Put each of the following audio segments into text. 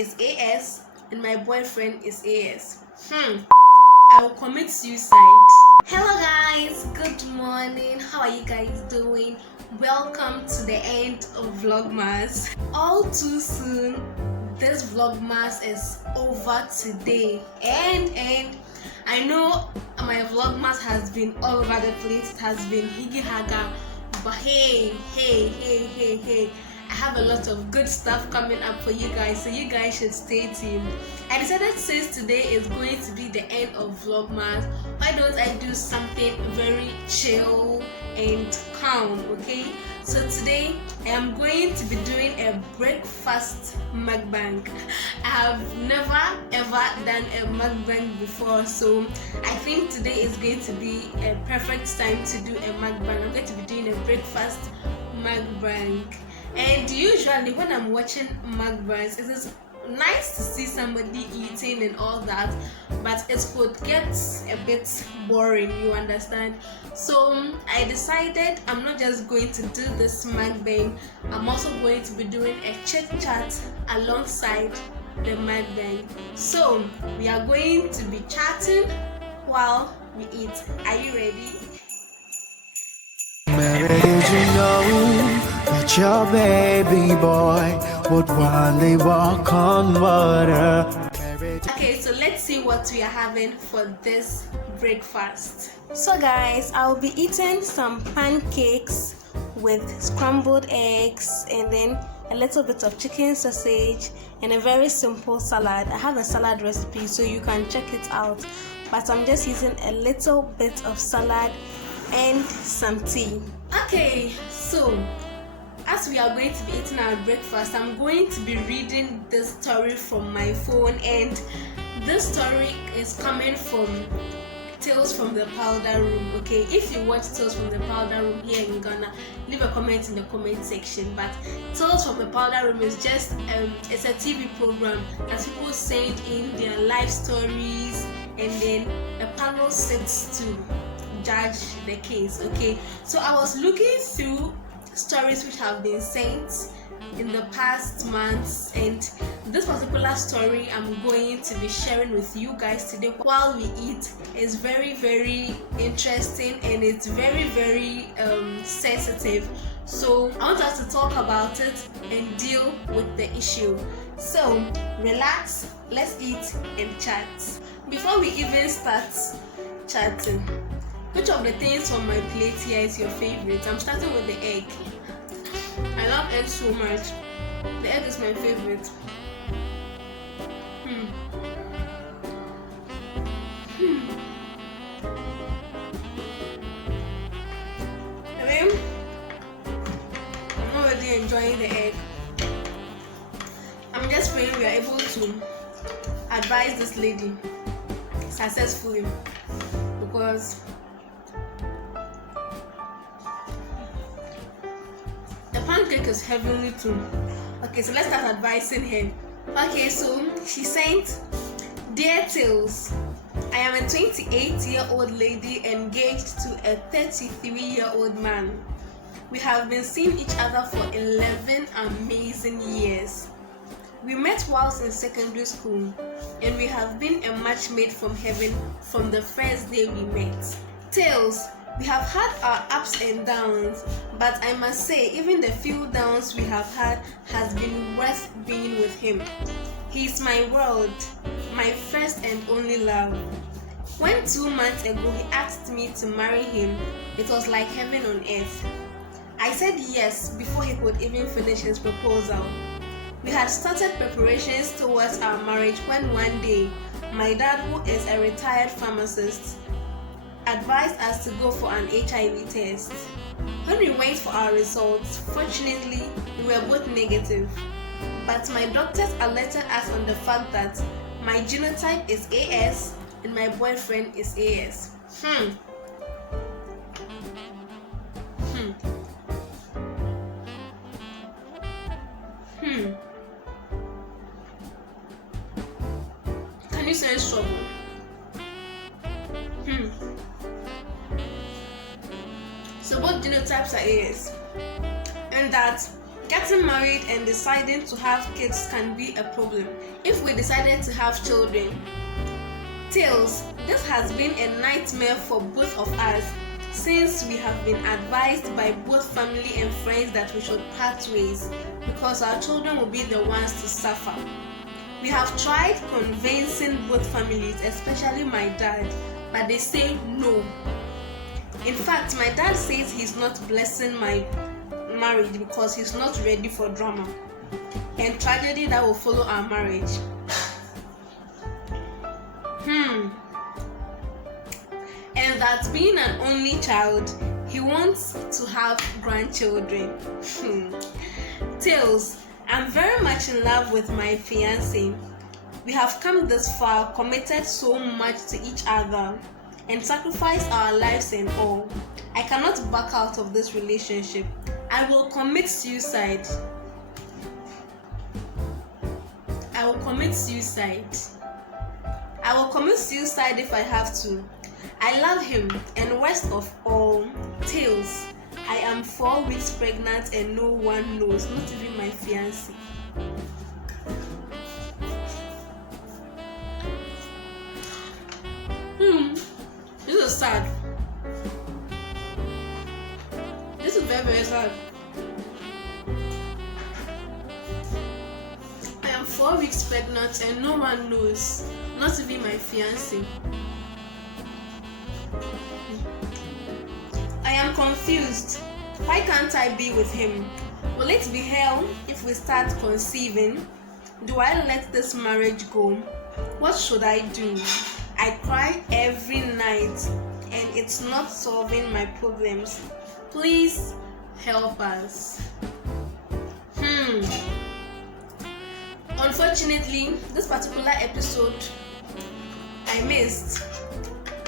is AS and my boyfriend is AS. I will commit suicide. Hello guys, good morning. How are you guys doing? Welcome to the end of Vlogmas. All too soon, this Vlogmas is over today. And I know my Vlogmas has been all over the place. It has been higgy haga. But hey, I have a lot of good stuff coming up for you guys, so you guys should stay tuned. I decided since today is going to be the end of Vlogmas, why don't I do something very chill and calm, okay? So today I am going to be doing a breakfast mukbang. I have never ever done a mukbang before, so I think today is going to be a perfect time to do a mukbang. I'm going to be doing a breakfast mukbang. And usually when I'm watching mukbangs, it is nice to see somebody eating and all that, but it could get a bit boring, you understand? So I decided I'm not just going to do this mukbang, I'm also going to be doing a chit chat alongside the mukbang. So we are going to be chatting while we eat. Are you ready? Did you know that your baby boy would one day walk on water? Okay, so let's see what we are having for this breakfast. So guys, I'll be eating some pancakes with scrambled eggs and then a little bit of chicken sausage and a very simple salad. I have a salad recipe so you can check it out, but I'm just using a little bit of salad and some tea. Okay, so as we are going to be eating our breakfast, I'm going to be reading this story from my phone, and this story is coming from Tales from the Powder Room. Okay, if you watch Tales from the Powder Room here in Ghana, leave a comment in the comment section. But Tales from the Powder Room is just it's a TV program that people send in their life stories, and then a panel sits to judge the case. Okay, so I was looking through stories which have been sent in the past months, and this particular story I'm going to be sharing with you guys today while we eat is very interesting, and it's very sensitive. So I want us to talk about it and deal with the issue. So relax, let's eat and chat. Before we even start chatting, which of the things on my plate here is your favorite? I'm starting with the egg. I love egg so much. The egg is my favorite. I mean, I'm already enjoying the egg. I'm just praying we are able to advise this lady successfully, because the pancake is heavenly too. Okay, so let's start advising her. Okay, so she sent, "Dear Tales, I am a 28-year-old lady engaged to a 33-year-old man. We have been seeing each other for 11 amazing years. We met whilst in secondary school, and we have been a match made from heaven from the first day we met. Tales, we have had our ups and downs, but I must say even the few downs we have had has been worth being with him. He is my world, my first and only love. When 2 months ago he asked me to marry him, it was like heaven on earth. I said yes before he could even finish his proposal. We had started preparations towards our marriage when one day my dad, who is a retired pharmacist, advised us to go for an HIV test. When we went for our results, fortunately, we were both negative. But my doctors alerted us on the fact that my genotype is AS and my boyfriend is AS. Can you sense trouble? So both genotypes are AS, and that getting married and deciding to have kids can be a problem. If we decided to have children, Tails, this has been a nightmare for both of us since we have been advised by both family and friends that we should part ways because our children will be the ones to suffer. We have tried convincing both families, especially my dad, but they say no. In fact, my dad says he's not blessing my marriage because he's not ready for drama and tragedy that will follow our marriage. And that being an only child, he wants to have grandchildren. Tails, I'm very much in love with my fiancé. We have come this far, committed so much to each other, and sacrificed our lives and all. I cannot back out of this relationship. I will commit suicide. I will commit suicide if I have to. I love him, and worst of all, Tails, I am 4 weeks pregnant and no one knows, not even my fiancé. This is sad. This is very, very sad. I am 4 weeks pregnant and no one knows, not even my fiancé. I am confused. Why can't I be with him? Will it be hell if we start conceiving? Do I let this marriage go? What should I do? I cry every night and it's not solving my problems. Please help us. Unfortunately, this particular episode I missed.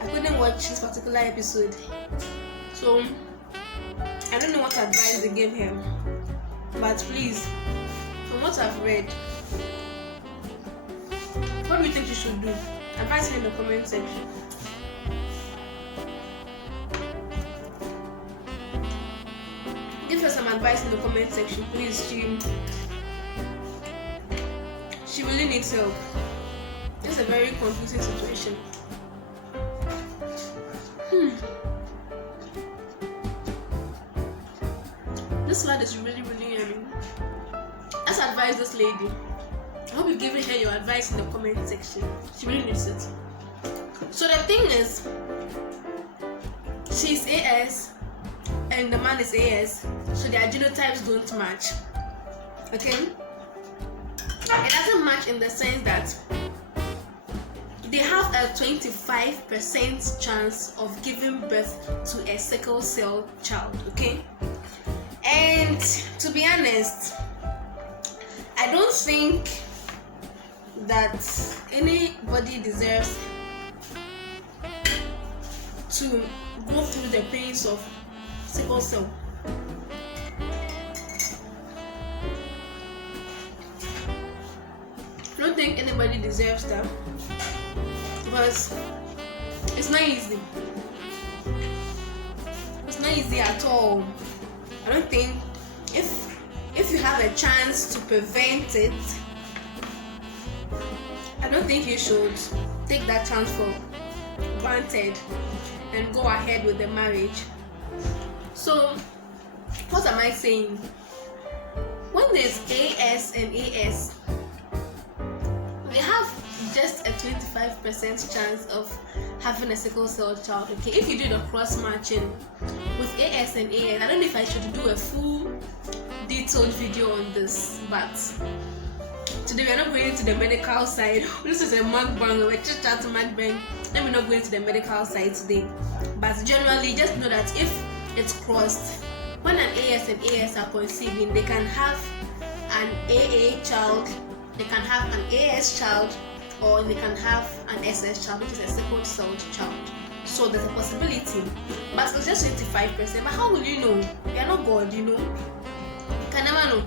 I couldn't watch this particular episode. So I don't know what advice they gave him. But please, from what I've read, what do you think you should do? Advise me in the comment section. Give her some advice in the comment section, please. She really needs help. It's a very confusing situation. This lad is really yummy. Let's advise this lady. I hope you've given her your advice in the comment section. She really needs it. So the thing is, she's AS and the man is AS, so their genotypes don't match. Okay? It doesn't match in the sense that they have a 25% chance of giving birth to a sickle cell child. Okay? And to be honest, I don't think that anybody deserves to go through the pains of sickle cell. I don't think anybody deserves that because it's not easy. It's not easy at all. I don't think if you have a chance to prevent it, I don't think you should take that chance for granted and go ahead with the marriage. So what am I saying? When there's AS and AS, they have just a 25% chance of having a sickle cell child. Okay, if you do the cross matching with AS and AS, I don't know if I should do a full detailed video on this, but today we're not going into the medical side. This is a muckbang, we're just chatting muckbang, and we're not going to the medical side today. But generally, just know that if it's crossed, when an AS and AS are conceiving, they can have an AA child, they can have an AS child, or they can have an SS child, which is a sickle cell child. So there's a possibility, but it's just 25%. But how will you know? You are not God, you know. You can never know.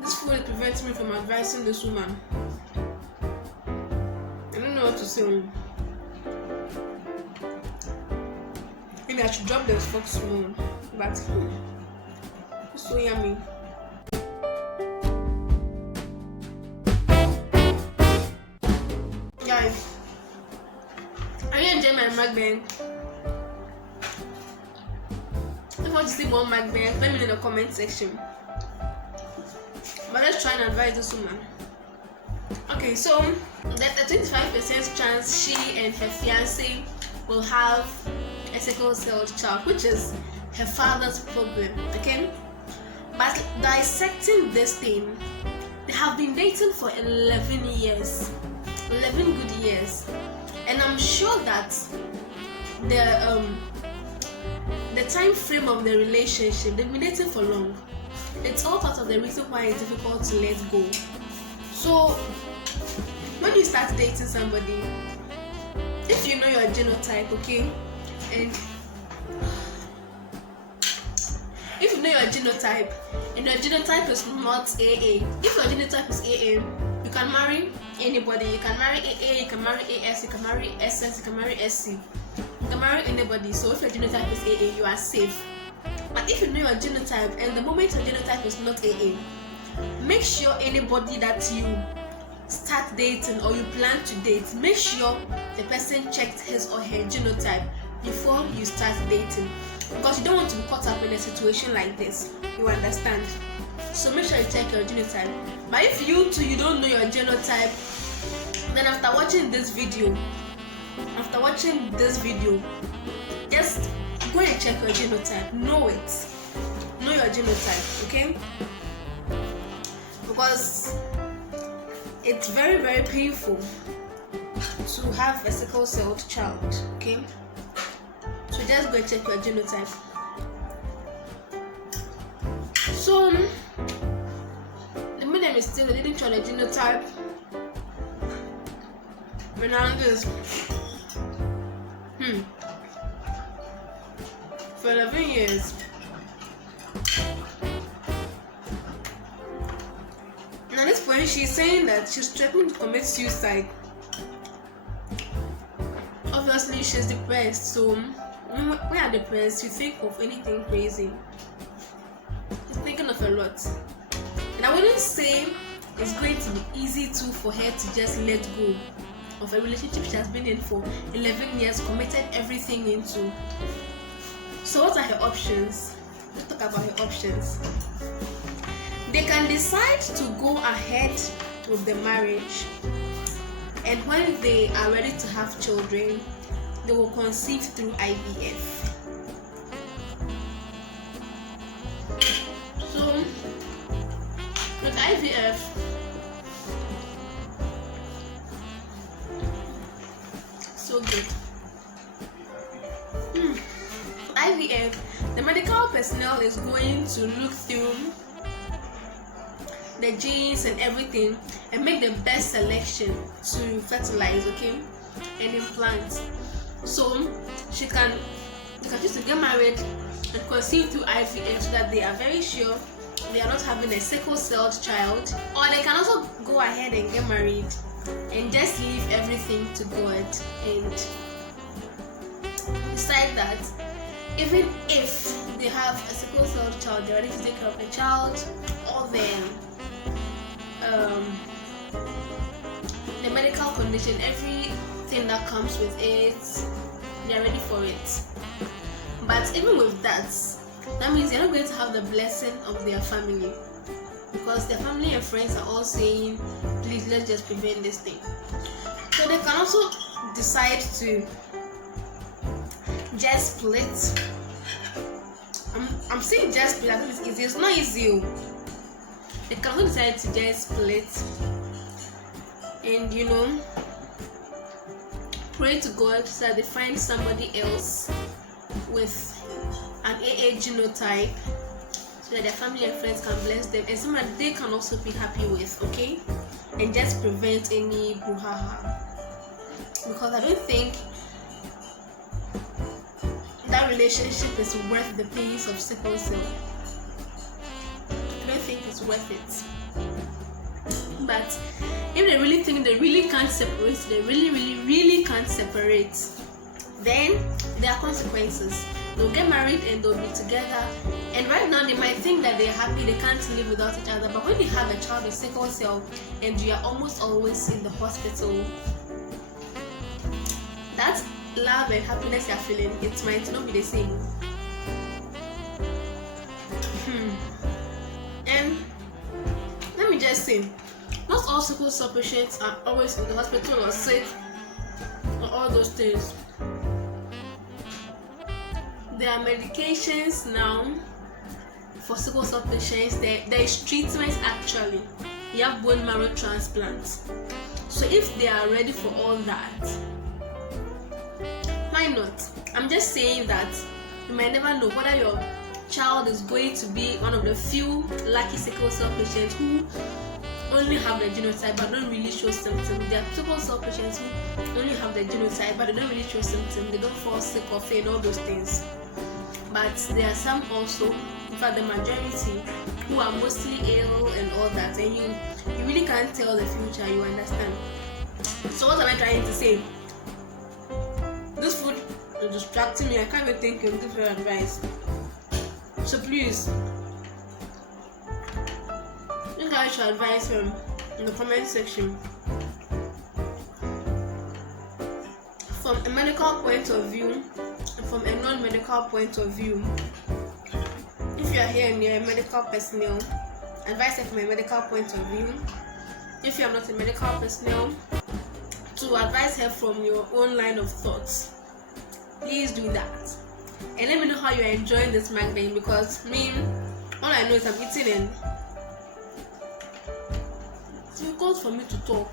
This food is preventing me from advising this woman. to say, maybe I should drop the fox more, but it's so yummy. Guys, are you enjoying my muckbang? If you want to see more muckbang, let me know in the comment section. But let's try and advise this woman. Okay, so there's a 25% chance she and her fiancé will have a sickle cell child, which is her father's problem. Okay, but dissecting this thing, they have been dating for 11 years, 11 good years, and I'm sure that the time frame of the relationship, they've been dating for long. It's all part of the reason why it's difficult to let go. So when you start dating somebody, if you know your genotype, okay, and if you know your genotype and your genotype is not AA, if your genotype is AA, you can marry anybody. You can marry AA, you can marry AS, you can marry SS, you can marry SC, you can marry anybody. So if your genotype is AA, you are safe. But if you know your genotype and the moment your genotype is not AA, make sure anybody that you start dating or you plan to date, make sure the person checked his or her genotype before you start dating, because you don't want to be caught up in a situation like this. You understand? So make sure you check your genotype. But if you don't know your genotype, then after watching this video, just go and check your genotype. Know your genotype, okay? Because it's very, very painful to have a sickle cell child, okay? So just go and check your genotype. So the medium is still, they didn't try the genotype. When I'm this for 11 years. And at this point, she's saying that she's threatening to commit suicide. Obviously, she's depressed. So when you're depressed, you think of anything crazy. You're thinking of a lot. And I wouldn't say it's going to be easy for her to just let go of a relationship she has been in for 11 years, committed everything into. So what are her options? Let's talk about her options. They can decide to go ahead with the marriage, and when they are ready to have children, they will conceive through IVF. So with IVF, so good. IVF, the medical personnel is going to look through the genes and everything and make the best selection to fertilize, okay, and implant. So she can choose to get married and conceive through IVF so that they are very sure they are not having a sickle cell child. Or they can also go ahead and get married and just leave everything to God and decide that even if they have a sickle cell child, they're ready to take care of the child, or then the medical condition, everything that comes with it, they're ready for it. But even with that means they're not going to have the blessing of their family, because their family and friends are all saying, please, let's just prevent this thing. So they can also decide to just split. I'm saying just split, I think it's easy. It's not easy. They can also decide to just split and pray to God so that they find somebody else with an AA genotype, so that their family and friends can bless them, and someone they can also be happy with, okay? And just prevent any brouhaha, because I don't think that relationship is worth the pains of sickle cell. I don't think it's worth it. But if they really think they really can't separate, they really can't separate, then there are consequences. They'll get married and they'll be together, and right now they might think that they're happy, they can't live without each other, but when they have a child with sickle cell and you are almost always in the hospital, that love and happiness you're feeling, it might not be the same. And let me just say, not all sickle cell patients are always in the hospital or sick or all those things. There are medications now for sickle cell patients. There is treatment actually. You have bone marrow transplants. So if they are ready for all that, why not? I'm just saying that you might never know whether your child is going to be one of the few lucky sickle cell patients who only have the genotype but don't really show symptoms. There are sickle cell patients who only have the genotype but they don't really show symptoms. They don't fall sick or faint, all those things. But there are some also, in fact the majority, who are mostly ill and all that, and you really can't tell the future, you understand? So what am I trying to say? This food is distracting me. I can't even think of different advice. So please, you guys should advise in the comment section. From a medical point of view and from a non-medical point of view. If you are here and you're a medical personnel, advise it from a medical point of view. If you are not a medical personnel, to advise her from your own line of thoughts. Please do that. And let me know how you are enjoying this mukbang, because me, all I know is I'm eating and it's difficult for me to talk.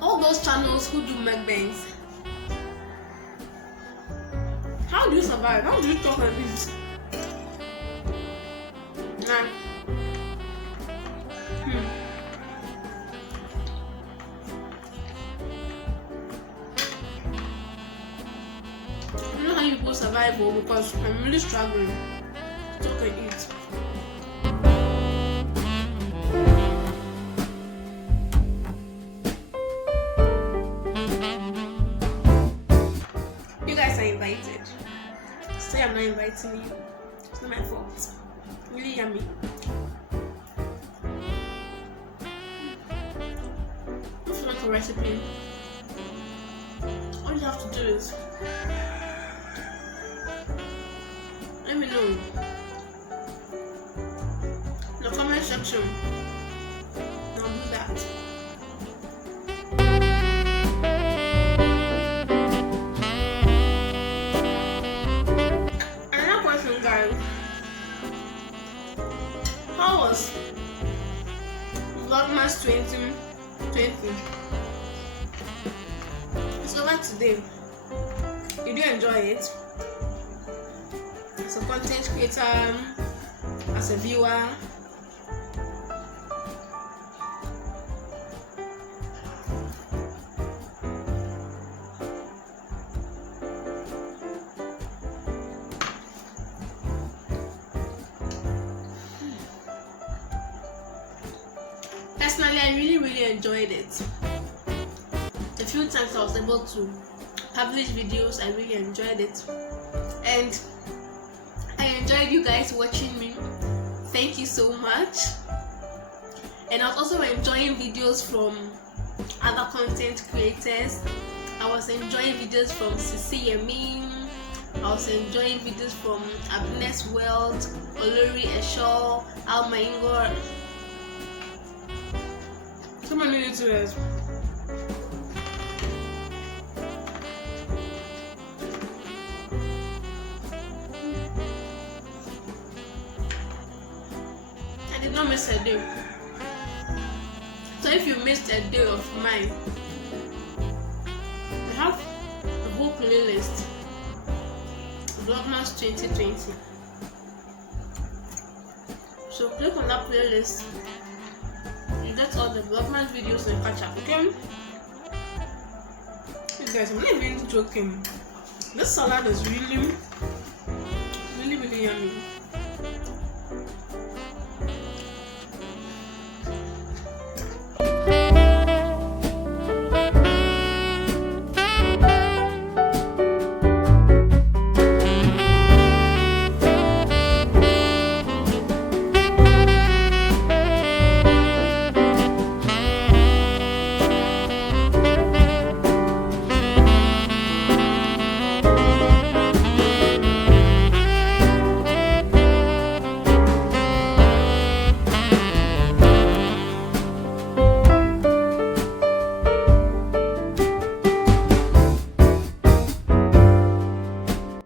All those channels who do mukbangs, how do you survive? How do you talk like this? Nah. I don't know how you people survive, because I'm really struggling to talk and eat. You guys are invited. Say I'm not inviting you. It's not my fault. Really yummy. If you want a recipe, all you have to do is let me know in the comment section. I'll do that. Another question, guys. How was Vlogmas 2020? It's over today. Did you enjoy it? As a content creator, as a viewer, personally, I really enjoyed it. The few times I was able to publish videos, I really enjoyed it, and I enjoyed you guys watching me. Thank you so much. And I was also enjoying videos from other content creators. I was enjoying videos from Sisi Yemin. I was enjoying videos from Abnes World, Olori Esho, Alma Ingor. So many YouTubers. I did not miss a day. So if you missed a day of mine, I have a whole playlist, Vlogmas 2020. So click on that playlist. You get all the Vlogmas videos and catch up, okay? You guys, I'm not even joking. This salad is really yummy.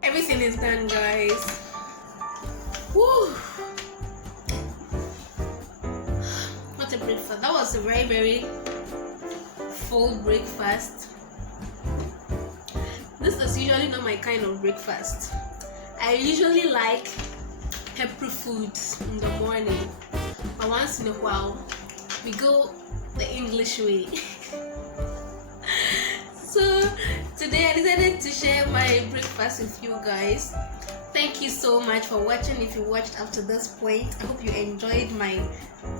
Everything is done, guys. Woo! What a breakfast. That was a very full breakfast. This is usually not my kind of breakfast. I usually like peppery foods in the morning, but once in a while we go the English way. So today I decided to share my breakfast with you guys. Thank you so much for watching. If you watched up to this point, I hope you enjoyed my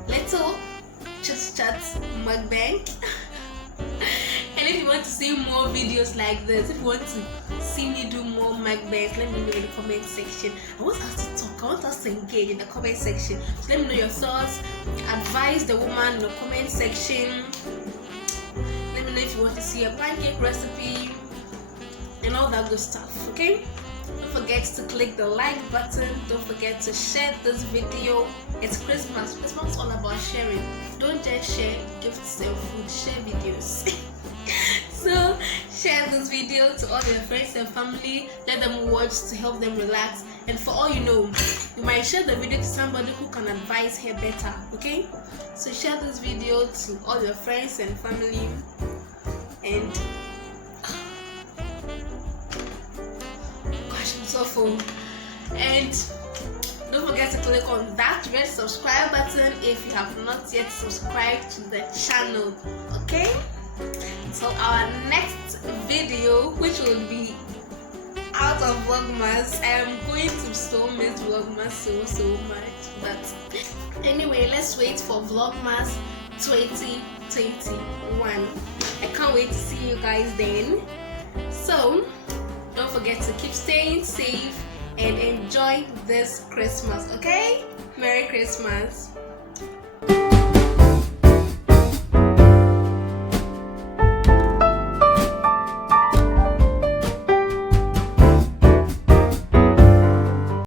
little chit-chat mukbang. And if you want to see more videos like this, if you want to see me do more mukbangs, let me know in the comment section. I want us to talk, I want us to engage in the comment section. So let me know your thoughts, advise the woman in the comment section. Let me know if you want to see a pancake recipe and all that good stuff, okay? Don't forget to click the like button. Don't forget to share this video. It's Christmas. Christmas is all about sharing. Don't just share gifts and food, share videos. So share this video to all your friends and family. Let them watch to help them relax. And for all you know, you might share the video to somebody who can advise her better, okay? So share this video to all your friends and family. And gosh, I'm so full. And don't forget to click on that red subscribe button if you have not yet subscribed to the channel, okay? So our next video, which will be out of Vlogmas, I am going to so miss Vlogmas so much. But anyway, let's wait for Vlogmas 2021. I can't wait to see you guys then. So don't forget to keep staying safe and enjoy this Christmas, okay? Merry Christmas.